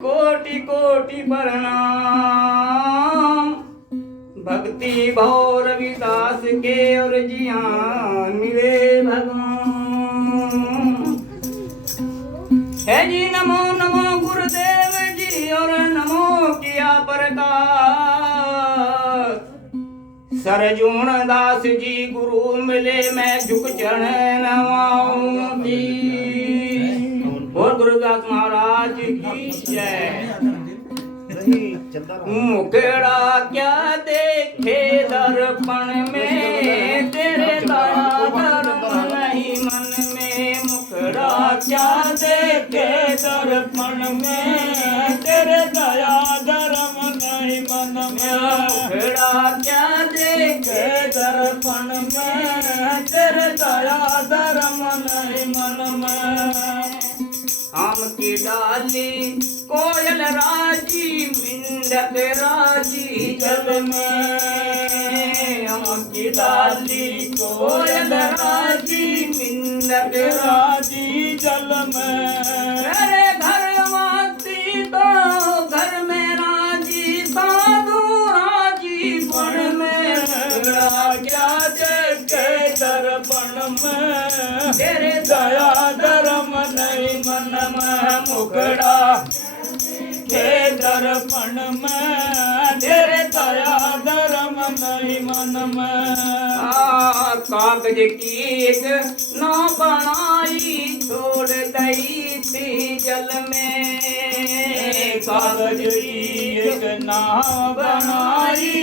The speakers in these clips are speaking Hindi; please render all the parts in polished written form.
कोटि कोटि प्रणाम। भक्ति भाव रविदास के और जियान मिले भगवान। है जी नमो नमो गुरुदेव जी और नमो किया प्रकाश। सरजूण दास जी गुरु मिले मैं झुक चरण नवाऊं जी। और गुरुदास महाराज की जय। मुखड़ा क्या देखे दर्पण में तेरे दया धर्म नहीं मन में। मुखड़ा क्या देखे दर्पण में तेरे दया धर्म नहीं मन में। मुखड़ा क्या देखे दर्पण में तेरे दया धर्म नहीं मन में। आम की डाली कोयल राजी मिंडक राजी जल में। आम की डाली कोयल राजी मिंडक राजी जल में। अरे घर वासी तो घर में राजी साधु राजी पण में। क्या देखे दर्पण में तेरे दया धर्म नहीं मन में। मुखड़ा के दर्पण में तेरे दया धर्म नहीं मन में। कागज की एक नाव बनाई छोड़ गई थी जल में। कागज की एक नाव बनाई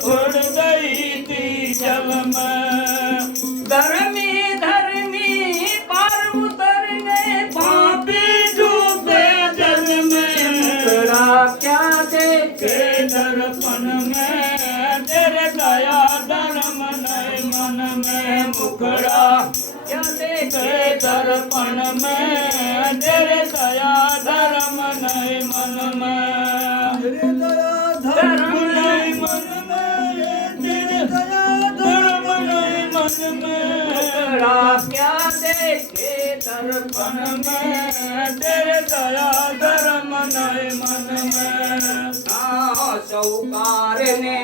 छोड़ गई थी जल में। धर्मी धर्मी पार उतर गए पापी डूबे जल में। मुखड़ा क्या देखे दर्पण में तेरे दया धर्म नहीं मन में। मुखड़ा क्या देखे दर्पण में तेरे दया धर्म नहीं मन में। धर्म नहीं मन में तेरे दया धर्म नहीं मन में। मुखड़ा क्या देखे दर्पण में तेरे दया धर्म नहीं मन में। साहूकार ने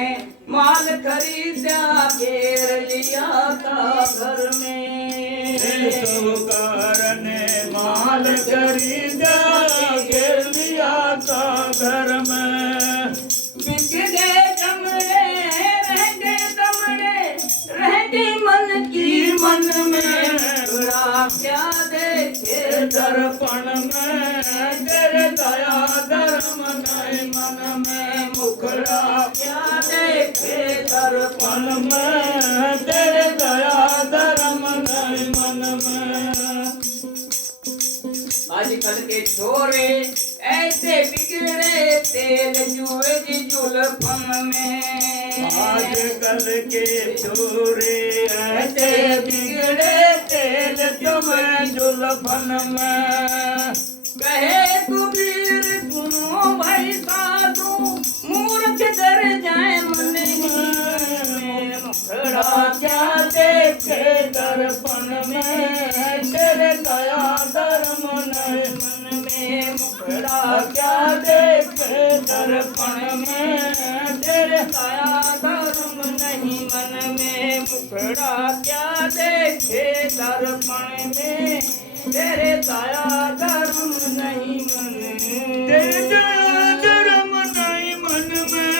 माल खरीदा घेर लिया था घर में। साहूकार ने माल खरीदा घेर लिया था घर में। बिक गए जमड़े रह गए दमड़े रह गई मन की मन में। क्या देखे दर्पण में तेरे दया धर्म नहीं मन में। मुखड़ा क्या देखे दर्पण में तेरे दया धर्म नहीं मन में। आजकल के छोरे ऐसे बिगड़े तेल जुए जी जुल्फन में। आजकल के छोरे ऐसे बिगड़े तेल जुए जुल्फन में। कहे कबीर सुनो भाई साधु मूर्ख डर जाए मन में। मुखड़ा क्या देखे दर्पण में तेरे दया धर्म नहीं मन में। मुखड़ा क्या देखे दर्पण में तेरे दया धर्म नहीं मन में। मुखड़ा क्या देखे दर्पण में तेरे दया धर्म नहीं मन में। तेरे दया धर्म नहीं मन में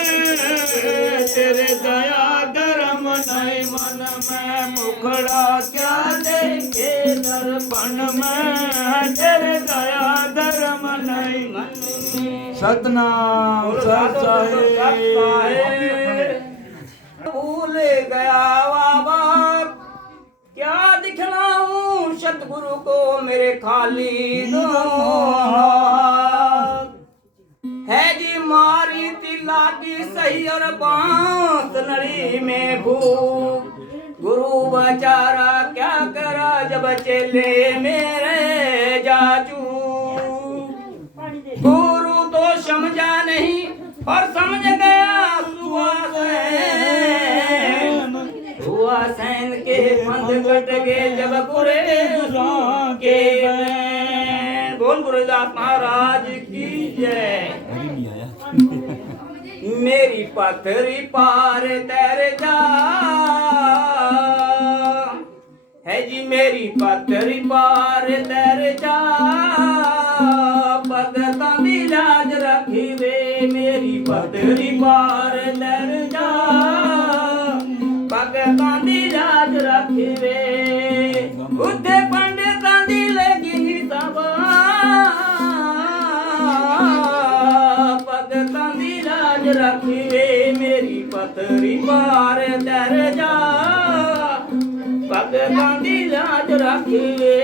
तेरे दया धर्म नहीं मन में। मुखड़ा क्या देखे दर्पण में तेरे दया धर्म नहीं मन में। सतनाम सत साहिब। भूल गया बाबा क्या दिखलाऊं सतगुरु को मेरे खाली दो हाथ। है जी मारी थी लागी सही और बांस नड़ी में भूख। गुरु बेचारा क्या करा जब चले मेरे जाजू। गुरु तो समझा नहीं और समझ गया हुसैन के पंथ कट गए जब कुरेश के बैन। बोल गुरुदास महाराज की जय। मेरी पथरी पार तैर जा है जी, मेरी पथरी पार तैर जा, भगतां दी लाज रखी वे, मेरी पथरी पार तैर जा, भगतां दी लाज रखी वे, उते पंडितां दी लगी सभा, भगतां दी लाज रखी वे, मेरी पथरी पार तैर जा, भगतां दी लाज रखी वे।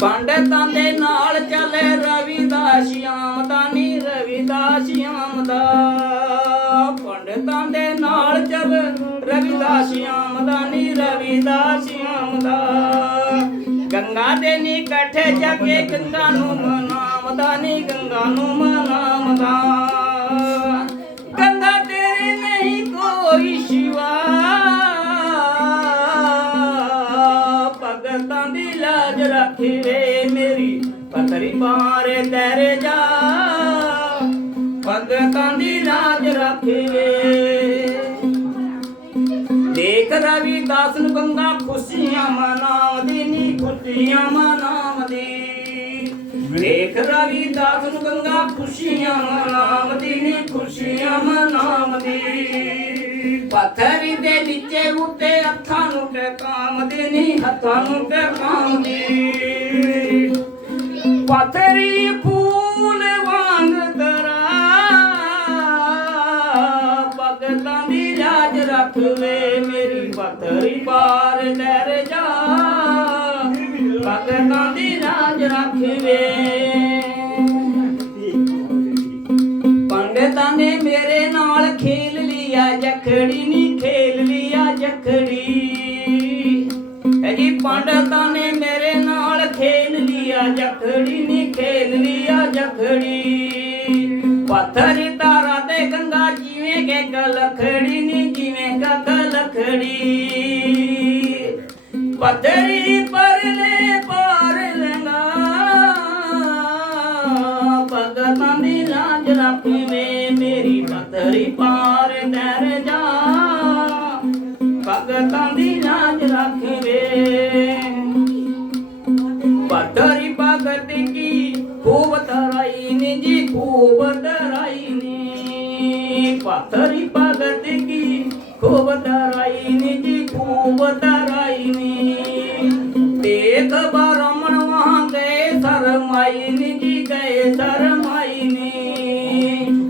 पंडितां दे नाल चले रविदास श्यामदा नी रविदास श्यामदा, पंडितां दे नाल चल रविदास श्यामदा नी रविदास श्यामदा, गंगा दे नी कठे जाके गंगा नू मनावदा नी गंगा नू मनावदा, गंगा तेरी नहीं कोई शिवा, भगतां दी लाज रखी वे, मेरी पथरी पार तैर जा, भगतां दी लाज रखी वे। देख रविदास नू गंगा खुशियां मनावदी नी खुशियां मनावदी, देख रविदास नू गंगा खुशियां मनावदी नी खुशियां मनावदी, पत्थरी दे नीचे उते हत्थां नू टकावदी नी हत्थां नू टकावदी, पत्थरी फूल वांग तरा, भगतां दी लाज रख वे, मेरी पत्थरी पार तैर जा, भगतां दी लाज रख वे। पंडितां ने मेरे नाल खेल लिया जखड़ी नी खेल लिया जखड़ी, है जी पंडितां ने मेरे नाल खेल लिया जखड़ी नी खेल लिया जखड़ी, पत्थर तारा ते गंगा जिवें के गलखड़ी नी जिवें का गलखड़ी, पत्थरी परले पार लंगा, भगतां दी लाज रख वे, मेरी पत्थरी पार तैर जा, भगतां दी लाज रख वे। पत्थरी भगत की खूब तराई नी जी खूब तराई नी, पत्थरी भगत की खूब तराई नी जी खूब तराई नी, देख ब्राह्मण वहाँ गए शरमाई नी जी गए शरमाई नी,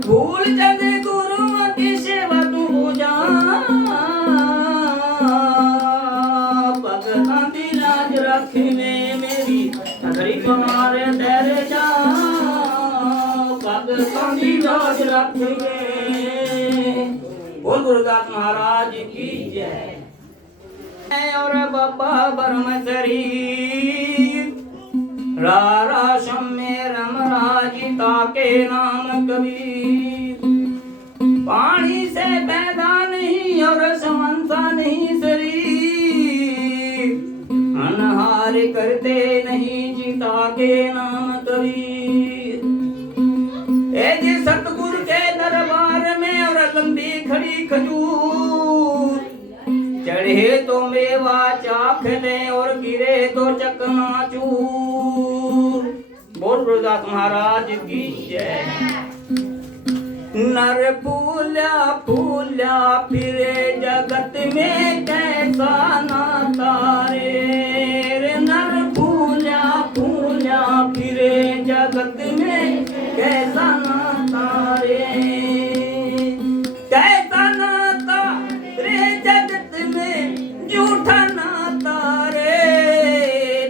भूल जग गुरुओं की सेवा तू जा, भगतां दी लाज रख ले, मेरी पथरी पार तैर जा, भगतां दी लाज रख ले। बोल गुरुदास महाराज की जय। और बाबा ब्रह्मचरी रारा शम्य रमराजिता के नाम कबीर, पानी से पैदा नहीं और समंसा नहीं शरीर, अनहार करते नहीं जीता के नाम कबीर, ए जी सतगुरु के दरबार में और लंबी खड़ी खजूर, चढ़े तो मेवा चाख ले और गिरे तो चकनाचूर। बोल गुरुदास महाराज की जय। नर फूला फूला फिरे जगत में कैसा नाता रे, नर फूला फूला फिरे जगत में कैसा नाता रे, कैसा नाता रे जगत में झूठा नाता रे,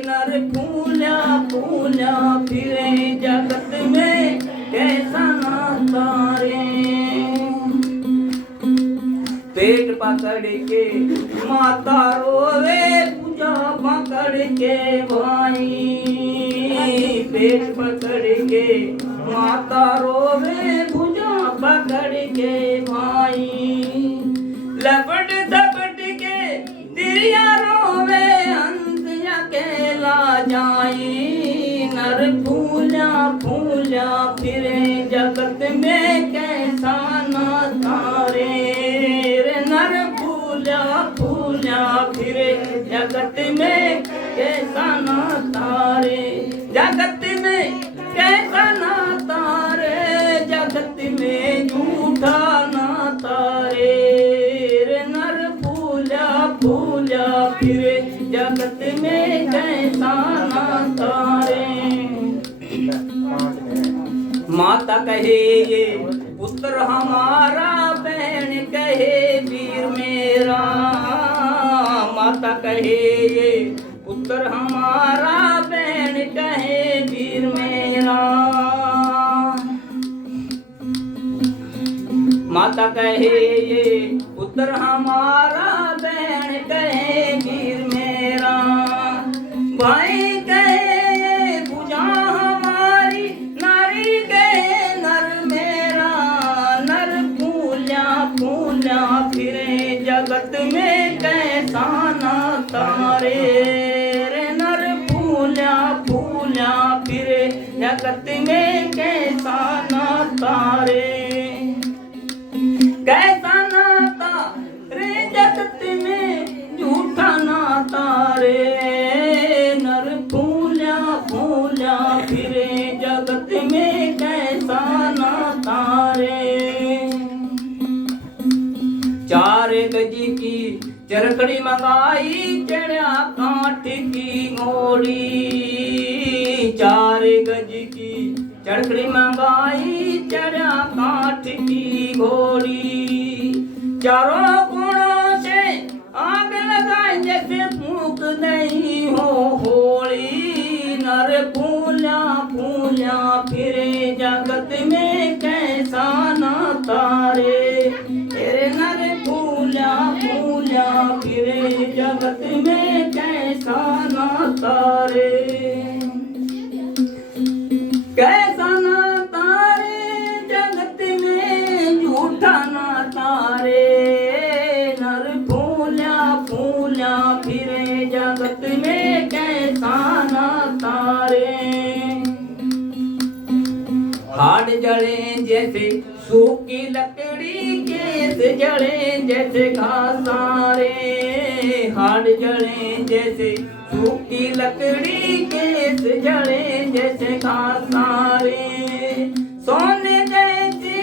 नर फूला फूला फिरे जगत में कैसा नाता रे, पेट पकड़ के माता रोवे पूजा पकड़ के भाई, पेट पकड़ के माता रोवे पूजा पकड़ के भाई, लपट झपट के तिरिया रोवे अंत अकेला लगाई नर फूला फूला फिरे जगत में कैसा नाता रे नर फूला फूला फिरे जगत में कैसा नाता रे जगत में कैसा नाता रे जगत में झूठा नाता रे नर फूला फूला फिरे जगत में कैसा नाता रे माता कहे ये पुत्र हमारा बहन कहे वीर मेरा माता कहे ये पुत्र हमारा बहन कहे वीर मेरा माता कहे ये पुत्र हमारा बहन कहे वीर मेरा भाई कहे भुजा हमारी नारी कहे नर मेरा नर फूला फूला फिरे जगत में कैसा नाता रे नर फूला फूला फिरे जगत में कैसा नाता रे कैसा नाता रे जगत में झूठा नाता रे नर फूला फूला फिरे जगत में कैसा नाता रे 4 गज की चरखड़ी मंगाई चढ़ा काठ की घोड़ी 4 गज की चरखड़ी मंगाई चढ़ा काठ की घोड़ी चारों कोणों से आग लगाए जैसे फूंक नहीं हो होली नर फूला फूला फिरे जगत में कैसा नाता रे तेरे नर फूला फूला फिरे जगत में कैसा नाता रे कैसा नाता रे जगत में झूठा नाता रे नर फूला फूला फिरे जगत में कैसा नाता रे हाड जड़े जैसे सूखी लकड़ी केस जड़े जैसे घासा रे हाड जड़े जैसे सूखी लकड़ी केस जड़े जैसे घासा रे सोने जैसी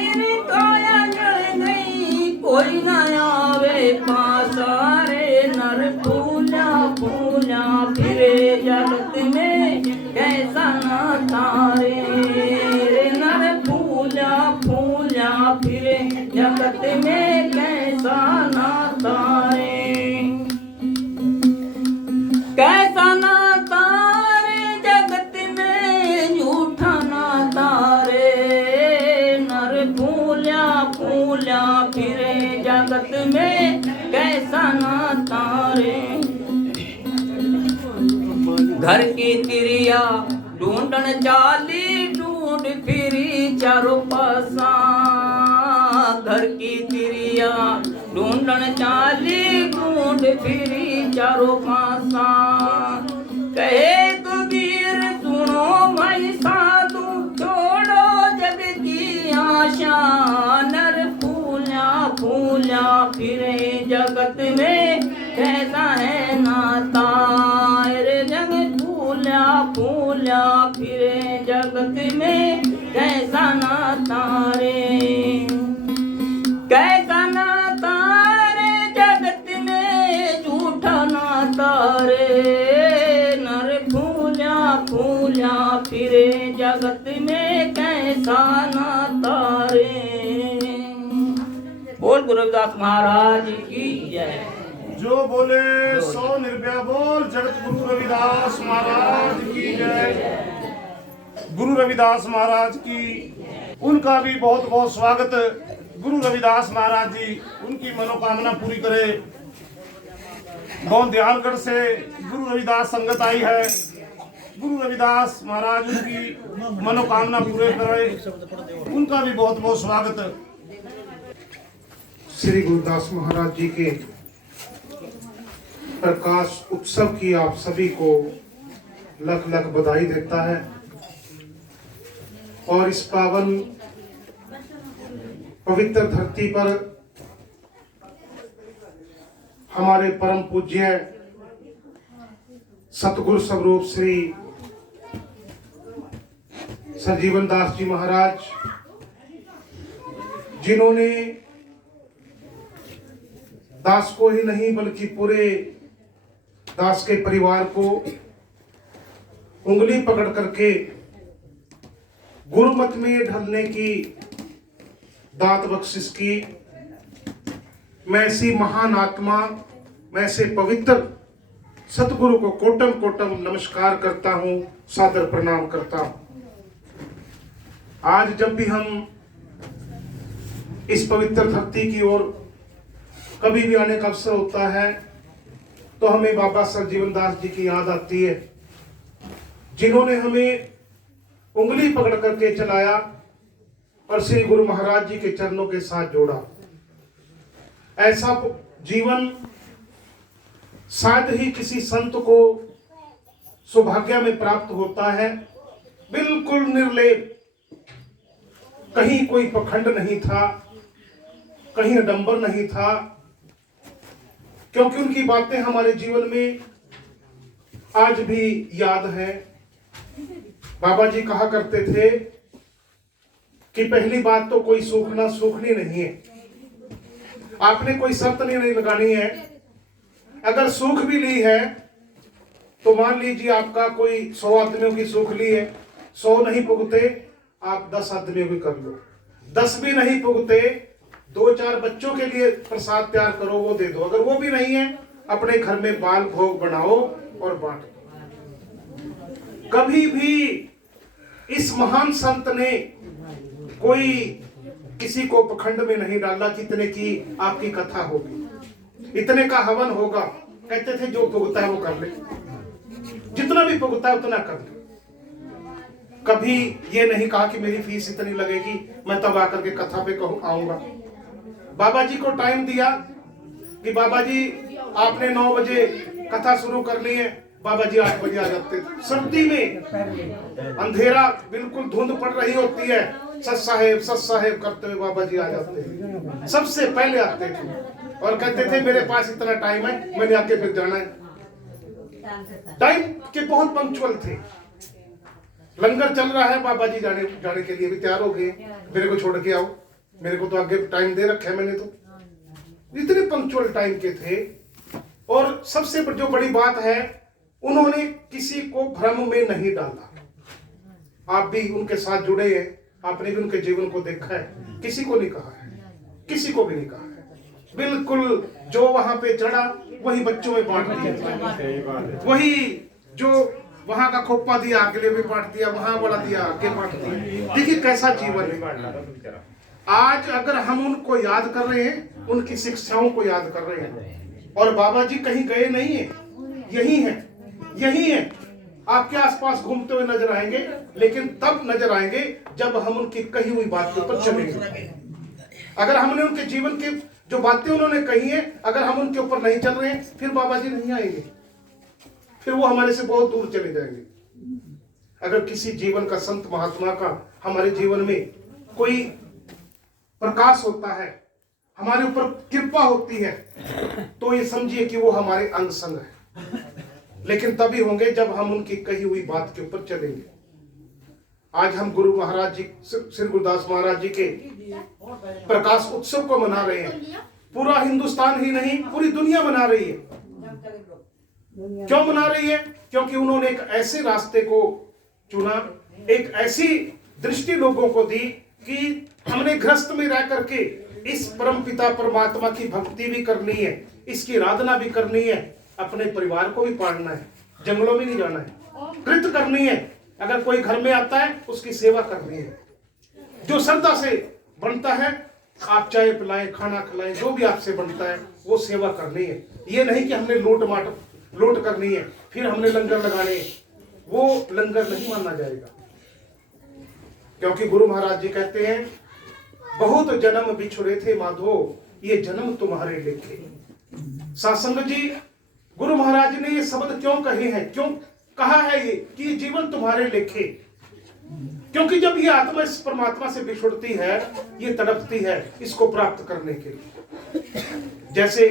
काया जल गई कोई न आवे पासा रे नर फूला फूला फिरे जगत में कैसा नाता रे नर फूला फूला फिरे जगत में कैसा नाता रे कैसा नाता रे जगत में झूठा नाता रे नर फूला फूला फिरे जगत में कैसा नाता रे घर की तिरिया ढूंढन चाली ढूंढ फिरी चारों पासा घर की तिरिया ढूंढन चाली ढूंढ फिरी चारों पासा कहे कबीर सुनो भाई साधु छोड़ो जग की आशा नर फूला फूला फिरे जगत में कैसा है नाता रे जग फूला फूला फिरे जगत में कैसा नाता रे कैसा नाता रे जगत में झूठा नाता रे नर फूला फूला फिरे जगत में कैसा नाता रे बोल गुरु रविदास महाराज की जय जो बोले सो निर्भय बोल जगत गुरु रविदास महाराज की जय गुरु रविदास महाराज की उनका भी बहुत बहुत स्वागत गुरु रविदास महाराज जी उनकी मनोकामना पूरी करे गांव दयालगढ़ से गुरु रविदास संगत आई है गुरु रविदास महाराज उनकी मनोकामना पूरे करे उनका भी बहुत बहुत स्वागत श्री गुरुदास महाराज जी के प्रकाश उत्सव की आप सभी को लख लख बधाई देता है और इस पावन पवित्र धरती पर हमारे परम पूज्य सतगुरु स्वरूप श्री सरजीवन दास जी महाराज, जिन्होंने दास को ही नहीं बल्कि पूरे दास के परिवार को उंगली पकड़ करके गुरुमत में ढलने की दात बख्शिश की। मैं ऐसी महान आत्मा, मैं ऐसे पवित्र सतगुरु को कोटम कोटम नमस्कार करता हूं, सादर प्रणाम करता हूं। आज जब भी हम इस पवित्र धरती की ओर कभी भी आने का अवसर होता है तो हमें बाबा सरजीवन दास जी की याद आती है, जिन्होंने हमें उंगली पकड़ करके चलाया और श्री गुरु महाराज जी के चरणों के साथ जोड़ा। ऐसा जीवन शायद ही किसी संत को सौभाग्य में प्राप्त होता है। बिल्कुल निर्लेप, कहीं कोई पखंड नहीं था, कहीं अडंबर नहीं था, क्योंकि उनकी बातें हमारे जीवन में आज भी याद है। बाबा जी कहा करते थे कि पहली बात तो कोई सूखनी नहीं है, आपने कोई शर्त नहीं लगानी है। अगर सूख भी ली है तो मान लीजिए आपका कोई 100 आदमियों की सूख ली है, 100 नहीं पुगते आप 10 आदमियों की कर लो, 10 भी नहीं पुगते 2-4 बच्चों के लिए प्रसाद तैयार करो, वो दे दो। अगर वो भी नहीं है अपने घर में बाल भोग बनाओ और बांट दो। कभी भी इस महान संत ने कोई किसी को पखंड में नहीं डाला कि इतने की आपकी कथा होगी, इतने का हवन होगा। कहते थे जो पुगता है वो कर ले, जितना भी पुगता है उतना कर ले। कभी ये नहीं कहा कि मेरी फीस इतनी लगेगी, मैं तब आकर के कथा पे आऊंगा। बाबा जी को टाइम दिया कि बाबा जी आपने 9 बजे कथा शुरू कर ली है, बाबा जी 8 बजे आ जाते थे। सर्दी में अंधेरा, बिल्कुल धुंध पड़ रही होती है, सत साहेब करते हुए बाबा जी आ जाते हैं, सबसे पहले आते थे और कहते थे मेरे पास इतना टाइम है, मैंने आके फिर जाना है। टाइम के बहुत पंक्चुअल थे। लंगर चल रहा है, बाबा जी जाने के लिए भी तैयार हो गए, मेरे को छोड़ के आओ, मेरे को तो आगे टाइम दे रखा है मैंने। तो इतने पंक्चुअल टाइम के थे। और सबसे जो बड़ी बात है, उन्होंने किसी को भ्रम में नहीं डाला। आप भी उनके साथ जुड़े हैं, आपने भी उनके जीवन को देखा है, किसी को नहीं कहा है, किसी को भी नहीं कहा है। बिल्कुल जो वहां पे चढ़ा वही बच्चों में बांट दिया, वही जो वहां का खोपा दिया अगले में बांट दिया, वहां वाला दिया आगे बांट दिया। देखिए कैसा जीवन है। आज अगर हम उनको याद कर रहे हैं, उनकी शिक्षाओं को याद कर रहे हैं, और बाबा जी कहीं गए नहीं है, यही है आपके आसपास घूमते हुए नजर आएंगे, लेकिन तब नजर आएंगे जब हम उनकी कही हुई बात के ऊपर चलेंगे। अगर हमने उनके जीवन के जो बातें उन्होंने कही है, अगर हम उनके ऊपर नहीं चल रहे हैं, फिर बाबा जी नहीं आएंगे, फिर वो हमारे से बहुत दूर चले जाएंगे। अगर किसी जीवन का संत महात्मा का हमारे जीवन में कोई प्रकाश होता है, हमारे ऊपर कृपा होती है, तो ये समझिए कि वो हमारे अंग संग है। लेकिन तभी होंगे जब हम उनकी कही हुई बात के ऊपर चलेंगे। आज हम गुरु महाराज जी, श्री गुरुदास महाराज जी के प्रकाश उत्सव को मना रहे हैं। पूरा हिंदुस्तान ही नहीं, पूरी दुनिया मना रही है। क्यों मना रही है? क्योंकि उन्होंने एक ऐसे रास्ते को चुना, एक ऐसी दृष्टि लोगों को दी कि हमने गृहस्थ में रह करके इस परम पिता परमात्मा की भक्ति भी करनी है, इसकी आराधना भी करनी है, अपने परिवार को भी पालना है, जंगलों में नहीं जाना है, कृत करनी है। अगर कोई घर में आता है उसकी सेवा करनी है। जो श्रद्धा से बनता है, आप चाय पिलाएं, खाना खिलाएं, जो भी आपसे बनता है वो सेवा करनी है। ये नहीं कि हमने लूट करनी है, फिर हमने लंगर लगाने, वो लंगर नहीं माना जाएगा। क्योंकि गुरु महाराज जी कहते हैं, बहुत जन्म बिछुड़े थे माधो, ये जन्म तुम्हारे लिखे। सासंग जी, गुरु महाराज ने ये शब्द क्यों कहे हैं, क्यों कहा है ये कि ये जीवन तुम्हारे लेखे, क्योंकि जब ये आत्मा इस परमात्मा से बिछुड़ती है, ये तड़पती है इसको प्राप्त करने के लिए। जैसे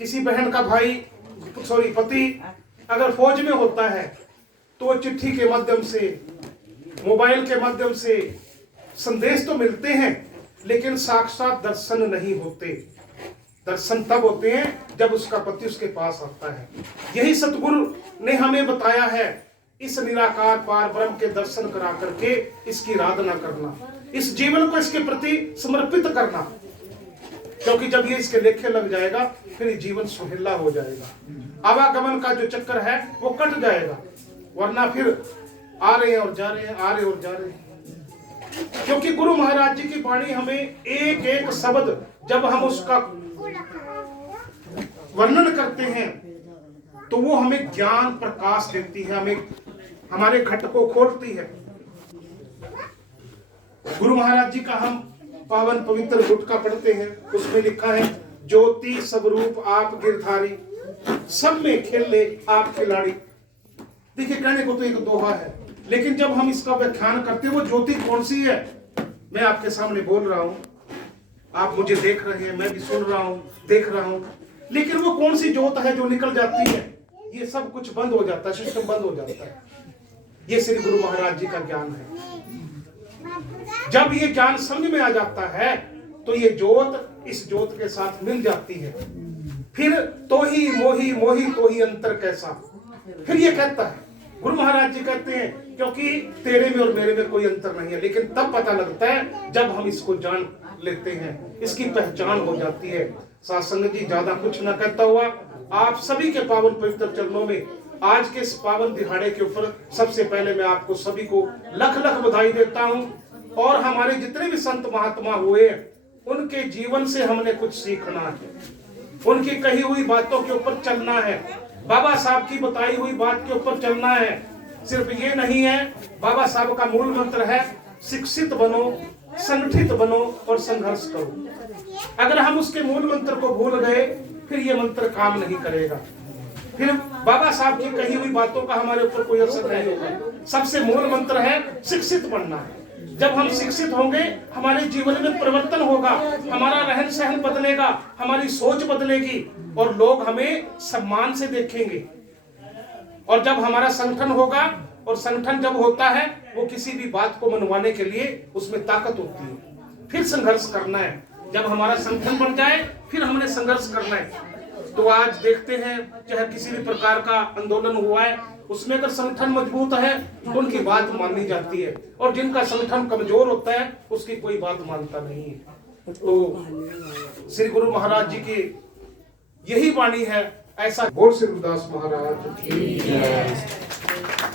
किसी बहन का पति अगर फौज में होता है तो वो चिट्ठी के माध्यम से, मोबाइल के माध्यम से संदेश तो मिलते हैं, लेकिन साक्षात दर्शन नहीं होते। दर्शन तब होते हैं जब उसका पति उसके पास आता है। यही सतगुरु ने हमें बताया है, इस निराकार पार ब्रह्म के दर्शन करा करके इसकी आराधना करना, इस जीवन को इसके प्रति समर्पित करना, क्योंकि जब ये इसके लेखे लग जाएगा फिर ये जीवन सुहेला हो जाएगा। आवागमन का जो चक्कर है वो कट जाएगा, वरना फिर आ रहे हैं और जा रहे हैं, आ रहे और जा रहे हैं। क्योंकि गुरु महाराज जी की वाणी हमें एक एक शब्द जब हम उसका वर्णन करते हैं तो वो हमें ज्ञान प्रकाश देती है, हमें हमारे घट को खोलती है। गुरु महाराज जी का हम पावन पवित्र गुटका पढ़ते हैं, उसमें लिखा है, ज्योति स्वरूप आप गिरधारी, सब में खेले आप खिलाड़ी। देखिए, कहने को तो एक दोहा है, लेकिन जब हम इसका व्याख्यान करते हैं वो ज्योति कौन सी है। मैं आपके सामने बोल रहा हूं, आप मुझे देख रहे हैं, मैं भी सुन रहा हूं, देख रहा हूं, लेकिन वो कौन सी ज्योत है जो निकल जाती है, ये सब कुछ बंद हो जाता है, सिस्टम बंद हो जाता है। ये श्री गुरु महाराज जी का ज्ञान है। जब ये ज्ञान समझ में आ जाता है तो ये ज्योत इस ज्योत के साथ मिल जाती है। फिर तो ही मोही, मोही तो ही अंतर कैसा। फिर ये कहता है, गुरु महाराज जी कहते हैं, क्योंकि तेरे में और मेरे में कोई अंतर नहीं है, लेकिन तब पता लगता है जब हम इसको जान लेते हैं, इसकी पहचान हो जाती है। सासंग जी, ज्यादा कुछ न कहता हुआ आप सभी के पावन पवित्र चरणों में आज के इस पावन दिहाड़े के ऊपर सबसे पहले मैं आपको सभी को लख लख बधाई देता हूं। और हमारे जितने भी संत महात्मा हुए उनके जीवन से हमने कुछ सीखना है, उनकी कही हुई बातों के ऊपर चलना है, बाबा साहब की बताई हुई बात के ऊपर चलना है। सिर्फ ये नहीं है, बाबा साहब का मूल मंत्र है, शिक्षित बनो, संगठित बनो और संघर्ष करो। अगर हम उसके मूल मंत्र को भूल गए फिर ये मंत्र काम नहीं करेगा, फिर बाबा साहब की कही हुई बातों का हमारे ऊपर कोई असर नहीं होगा। सबसे मूल मंत्र है शिक्षित बनना है। जब हम शिक्षित होंगे हमारे जीवन में परिवर्तन होगा, हमारा रहन सहन बदलेगा, हमारी सोच बदलेगी और लोग हमें सम्मान से देखेंगे। और जब हमारा संगठन होगा, और संगठन जब होता है वो किसी भी बात को मनवाने के लिए उसमें ताकत होती है। फिर संघर्ष करना है, जब हमारा संगठन बन जाए फिर हमने संघर्ष करना है। तो आज देखते हैं, चाहे किसी भी प्रकार का आंदोलन हुआ है, उसमें अगर संगठन मजबूत है तो उनकी बात मानी जाती है, और जिनका संगठन कमजोर होता है उसकी कोई बात मानता नहीं है। तो श्री गुरु महाराज जी की यही वाणी है। ऐसा बोल श्री गुरुदास महाराज की जय।